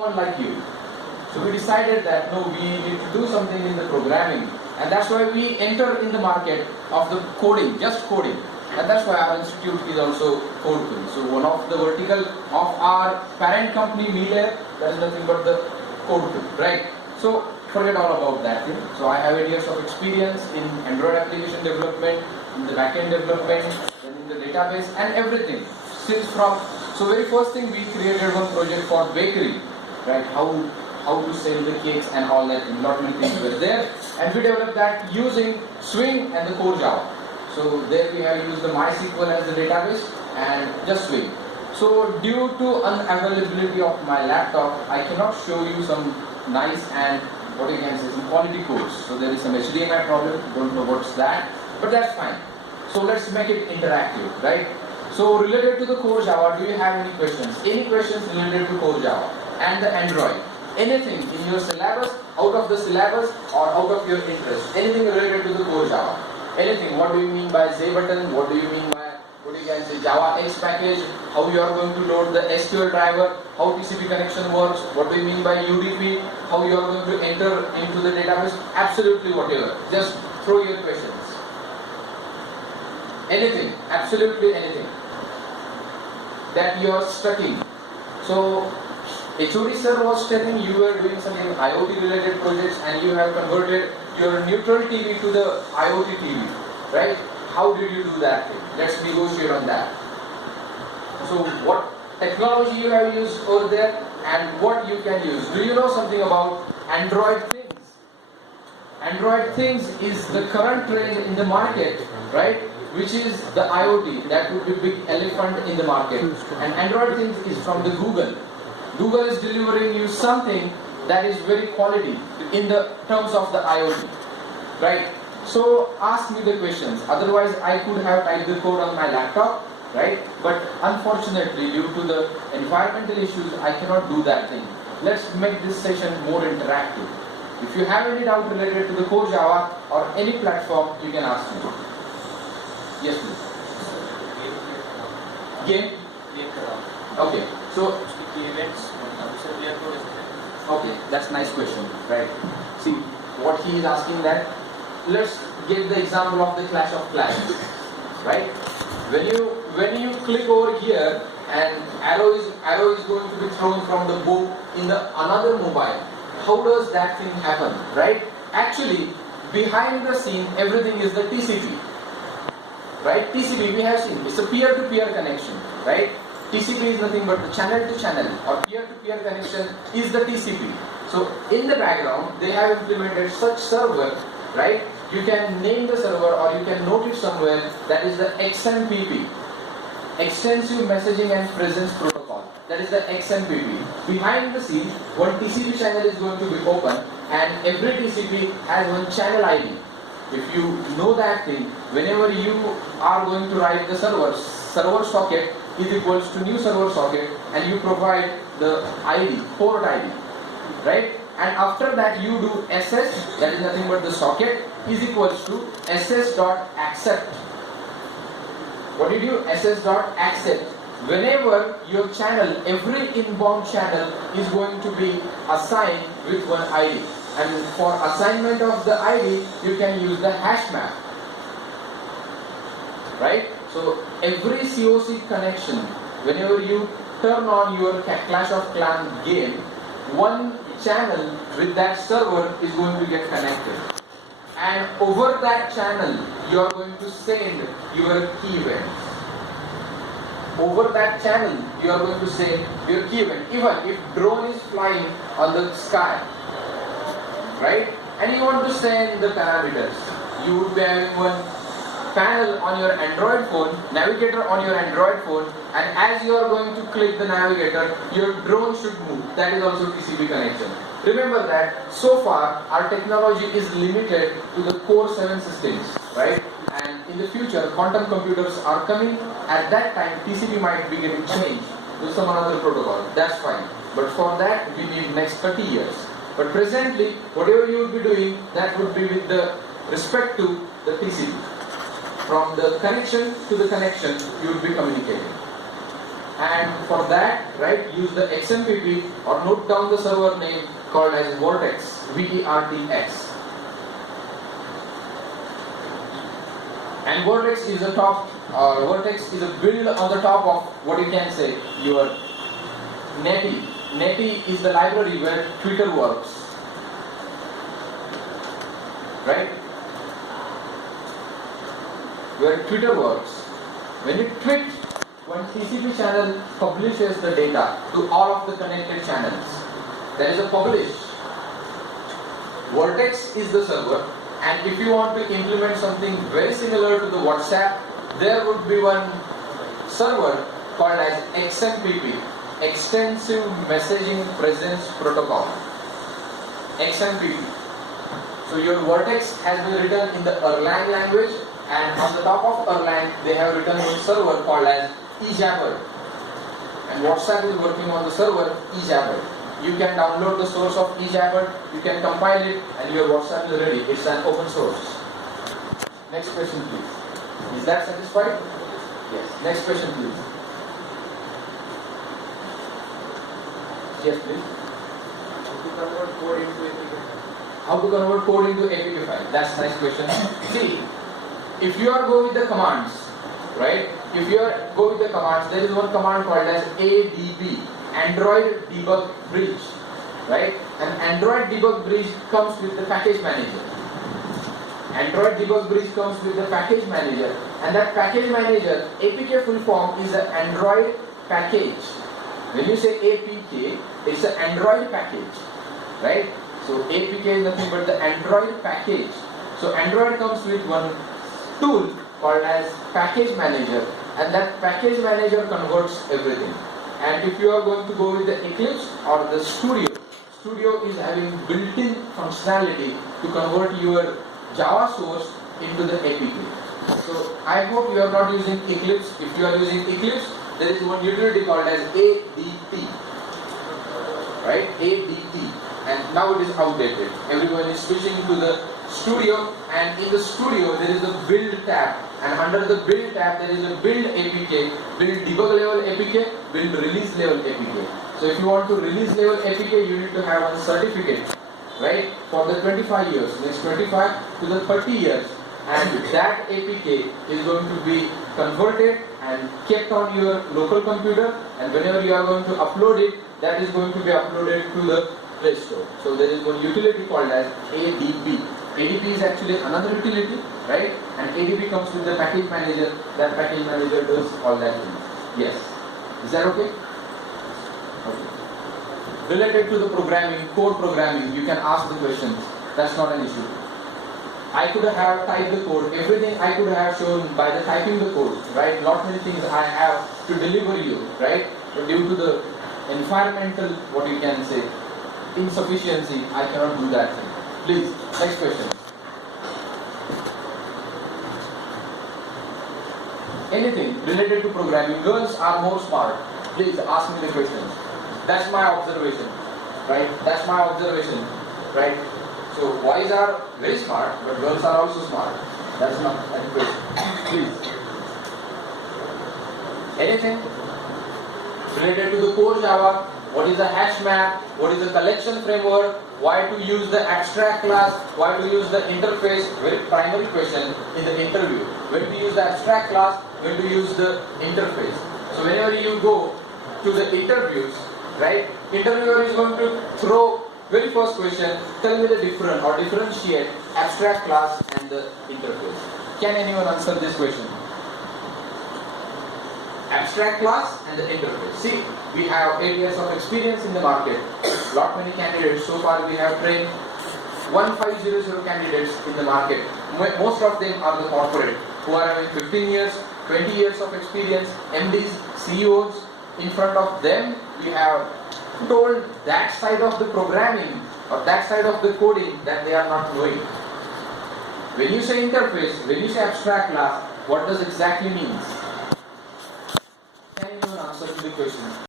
someone like you. So we decided that no, we need to do something in the programming, and that's why we enter in the market of the coding, just coding. And that's why our institute is also Codekul. So one of the vertical of our parent company, Mealer, that is nothing but the Codekul, right? So forget all about that thing. So I have 8 years of experience in Android application development, in the backend development, then in the database and everything. So very first thing we created one project for bakery, right? How to sell the cakes and all that. Lot many things were there, and we developed that using Swing and the core Java. So there we have used the MySQL as the database and just Swing. So due to unavailability of my laptop, I cannot show you some nice and what you can say some quality codes. So there is some HDMI problem, don't know what's that, but that's fine. So let's make it interactive, right? So related to the core Java, do you have any questions? Any questions related to core Java and the Android? Anything in your syllabus, out of the syllabus or out of your interest? Anything related to the core Java? Anything? What do you mean by Z button? What do you mean by, what you can say, Java X package? How you are going to load the SQL driver? How TCP connection works? What do you mean by UDP? How you are going to enter into the database? Absolutely whatever. Just throw your questions. Anything, absolutely anything that you are stuck in. So HOD sir was telling you were doing some IoT related projects and you have converted your neutral TV to the IoT TV, right? How did you do that thing? Let's negotiate on that. So what technology you have used over there and what you can use. Do you know something about Android things? Android things is the current trend in the market, right? Which is the IoT, that would be big elephant in the market. And Android things is from the Google. Google is delivering you something that is very quality in the terms of the IoT, right? So ask me the questions. Otherwise, I could have typed the code on my laptop, right? But unfortunately, due to the environmental issues, I cannot do that thing. Let's make this session more interactive. If you have any doubt related to the core Java or any platform, you can ask me. Yes, please. Game? Okay. So, okay, that's nice question, right? See, what he is asking that, let's get the example of the Clash of Clans, right? When you click over here and arrow is going to be thrown from the bow in the another mobile, how does that thing happen, right? Actually, behind the scene, everything is the TCP. Right? TCP we have seen, it's a peer-to-peer connection, right? TCP is nothing but the channel-to-channel or peer-to-peer connection is the TCP. So in the background, they have implemented such server, right? You can name the server or you can note it somewhere, that is the XMPP, Extensive Messaging and Presence Protocol. That is the XMPP. Behind the scene, one TCP channel is going to be open and every TCP has one channel ID. If you know that thing, whenever you are going to write the server socket is equals to new server socket and you provide the ID, port ID, right? And after that you do SS, that is nothing but the socket, is equals to ss.accept. What did you? ss.accept. Whenever your channel, every inbound channel is going to be assigned with one ID. And for assignment of the ID, you can use the hash map, right? So every COC connection, whenever you turn on your Clash of Clans game, one channel with that server is going to get connected. And over that channel, you are going to send your key events. Over that channel, you are going to send your key event. Even if drone is flying on the sky, right? And you want to send the parameters. You would be having one panel on your Android phone, navigator on your Android phone, and as you are going to click the navigator, your drone should move. That is also TCP connection. Remember that so far our technology is limited to the core 7 systems, right? And in the future, quantum computers are coming. At that time, TCP might be getting changed to some other protocol. That's fine. But for that, we need next 30 years. But presently, whatever you would be doing, that would be with the respect to the TCP. From the connection to the connection, you would be communicating. and for that, right, use the XMPP or note down the server name called as Vertex, VERTX. And Vertex is a Vertex is a build on the top of what you can say your Netty. Netty is the library where Twitter works, right? Where Twitter works. When you tweet, one TCP channel publishes the data to all of the connected channels. There is a publish. Vertex is the server, and if you want to implement something very similar to the WhatsApp, there would be one server called as XMPP, Extensive Messaging Presence Protocol. XMPP. So your Vertex has been written in the Erlang language, and on the top of Erlang they have written one server called as eJabber. And WhatsApp is working on the server eJabber. You can download the source of eJabber, you can compile it, and your WhatsApp is ready. It's an open source. Next question please. Is that satisfied? Yes. Next question please. Yes please. How to convert code into APK file? That's a nice question. See, if you are going with the commands, right? If you are going with the commands, there is one command called as ADB, Android Debug Bridge, right? And Android Debug Bridge comes with the package manager. Android Debug Bridge comes with the package manager, and that package manager, APK full form is an Android package. When you say APK, it's an Android package, right? So APK is nothing but the Android package. So Android comes with one tool called as package manager, and that package manager converts everything. And if you are going to go with the Eclipse or the Studio is having built-in functionality to convert your Java source into the APK. So I hope you are not using Eclipse. If you are using Eclipse, there is one utility called as ADT, right? ADT, and now it is outdated. Everyone is switching to the Studio, and in the Studio there is a build tab, and under the build tab there is a build APK, build debug level APK, build release level APK. So if you want to release level APK, you need to have a certificate, right, for the 25 years, next 25 to the 30 years, and that APK is going to be converted and kept on your local computer, and whenever you are going to upload it, that is going to be uploaded to the Play Store. So there is one utility called as ADB. ADB is actually another utility, right? And ADB comes with the package manager. That package manager does all that thing. Yes. Is that okay? Okay. Related to the programming, core programming, you can ask the questions. That's not an issue. I could have typed the code. Everything I could have shown by the typing the code, right? Lot many things I have to deliver you, right? But due to the environmental, what you can say, insufficiency, I cannot do that thing. Please, next question. Anything related to programming. Girls are more smart. Please ask me the questions. That's my observation, right? That's my observation, right? So boys are very smart, but girls are also smart. That's not a question. Please. Anything related to the core Java? What is a hash map? What is a collection framework? Why to use the abstract class? Why to use the interface? Very primary question in the interview. When to use the abstract class? When to use the interface? So whenever you go to the interviews, right? Interviewer is going to throw very first question. Tell me the difference or differentiate abstract class and the interface. Can anyone answer this question? Abstract class and the interface. See, we have 8 years of experience in the market. Lot many candidates. So far we have trained 1500 candidates in the market. Most of them are the corporate who are having 15 years, 20 years of experience, MDs, CEOs. In front of them, we have told that side of the programming or that side of the coding that they are not knowing. When you say interface, when you say abstract class, what does exactly means? Can anyone answer to the question?